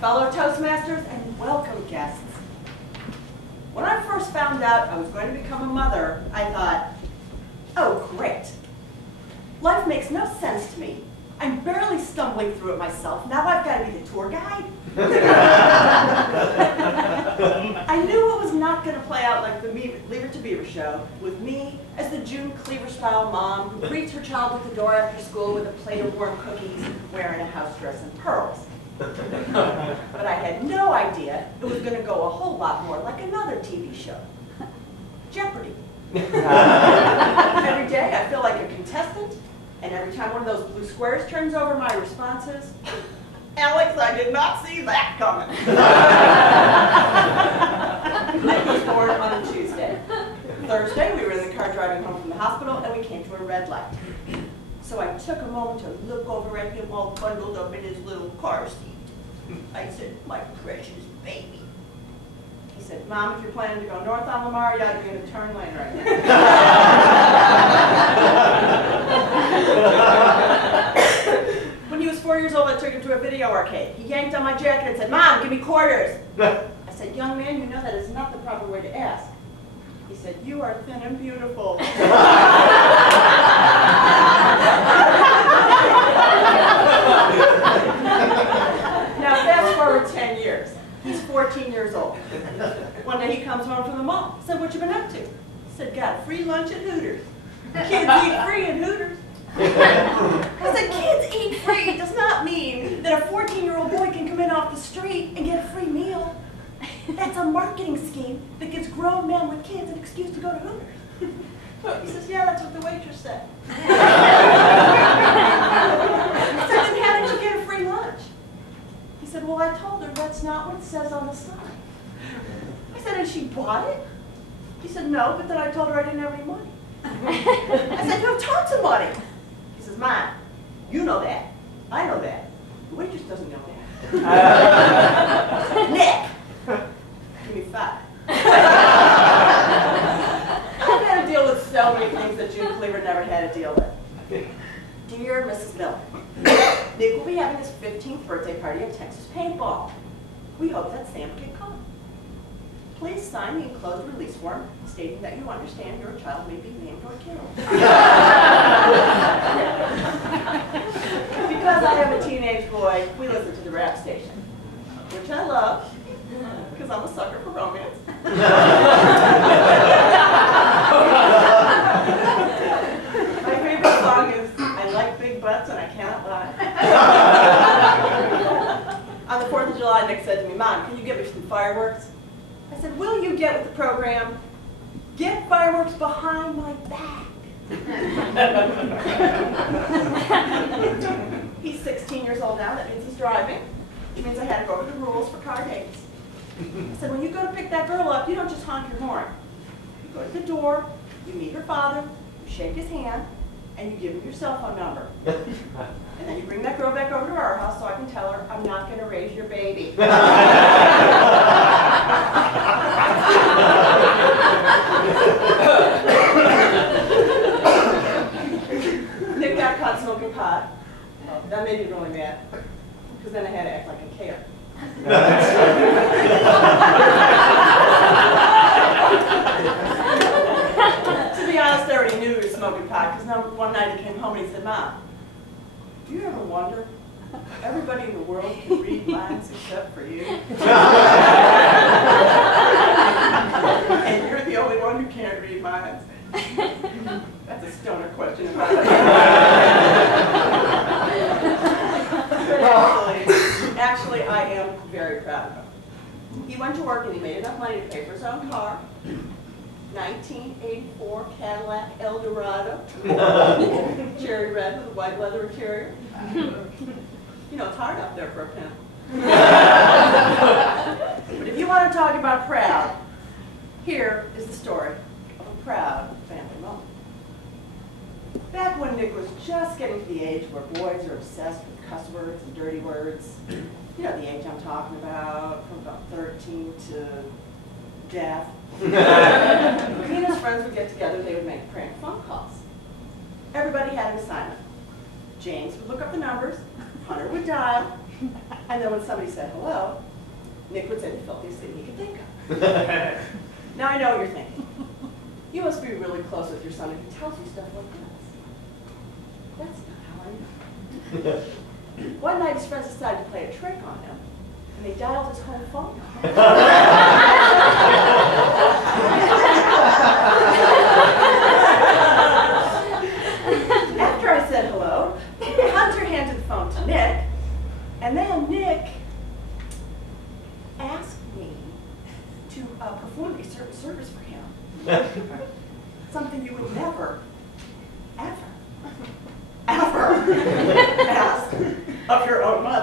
fellow Toastmasters, and welcome guests. When I first found out I was going to become a mother, I thought, oh great. Life makes no sense to me. I'm barely stumbling through it myself. Now I've got to be the tour guide. I knew it was not going to play out like the Leave It to Beaver show, with me as the June Cleaver-style mom who greets her child at the door after school with a plate of warm cookies, wearing a house dress and pearls. But I had no idea it was going to go a whole lot more like another TV show, Jeopardy! Every day I feel like a contestant, and every time one of those blue squares turns over, my response is, Alex, I did not see that coming. Nick was born on a Tuesday. Thursday, we were in the car driving home from the hospital, and we came to a red light. So I took a moment to look over at him all bundled up in his little car seat. I said, my precious baby. He said, Mom, if you're planning to go north on Lamar, you ought to be in the turn lane right now. When he was 4 years old, I took him to a video arcade. He yanked on my jacket and said, Mom, give me quarters. I said, young man, you know that is not the proper way to ask. He said, you are thin and beautiful. Now fast forward 10 years. He's 14 years old. One day he comes home from the mall. I said, what you been up to? He said, got a free lunch at Hooters. Kids eat free at Hooters. I said, kids eat free does not mean that a 14-year-old boy can come in off the street and get a free meal. That's a marketing scheme that gives grown men with kids an excuse to go to Hooters. He says, yeah, that's what the waitress said. I said, then how did you get a free lunch? He said, well, I told her that's not what it says on the sign. I said, and she bought it? He said, no, but then I told her I didn't have any money. I said, you have tons of money. He says, Mom, you know that. I know that. The waitress doesn't know that. Nick, give me 5. I've had to deal with so many things that June Cleaver never had to deal with. Dear Mrs. Miller, Nick will be having his 15th birthday party at Texas Paintball. We hope that Sam can come. Please sign the enclosed release form stating that you understand your child may be named or killed. Because I have a teenage boy, we listen to the rap station, which I love, because I'm a sucker for romance. My favorite song is I Like Big Butts and I Cannot Lie. On the 4th of July, Nick said to me, Mom, can you give me some fireworks? I said, will you get with the program? Get fireworks behind my back. He's 16 years old now. That means he's driving, which means I had to go over the rules for car dates. I said, when you go to pick that girl up, you don't just honk your horn. You go to the door, you meet her father, you shake his hand, and you give him your cell phone number. And then you bring that girl back over to our house so I can tell her, I'm not going to raise your baby. Nick got caught smoking pot. Well, that made me really mad, because then I had to act like I cared. To be honest, I already knew he was smoking pot, because one night he came home and he said, Mom, do you ever wonder, everybody in the world can read minds except for you? And you're the only one who can't read minds. That's a stoner question about it. Actually, I am very proud of him. He went to work and he made enough money to pay for his own car. 1984 Cadillac Eldorado. Cherry red with a white leather interior. You know, it's hard up there for a pimp. But if you want to talk about proud, here is the story of a proud family moment. Back when Nick was just getting to the age where boys are obsessed with cuss words and dirty words, you know the age I'm talking about, from about 13 to death. He and his friends would get together, they would make prank phone calls. Everybody had an assignment. James would look up the numbers, Hunter would dial, And then when somebody said hello, Nick would say the filthiest thing he could think of. Now I know what you're thinking. You must be really close with your son if he tells you stuff like this. That's not how I know. One night his friends decided to play a trick on him, and they dialed his home phone. After I said hello, Hunter handed the phone to Nick, and then Nick asked me to perform a certain service for him. Something you would never, ever ask of your own mother.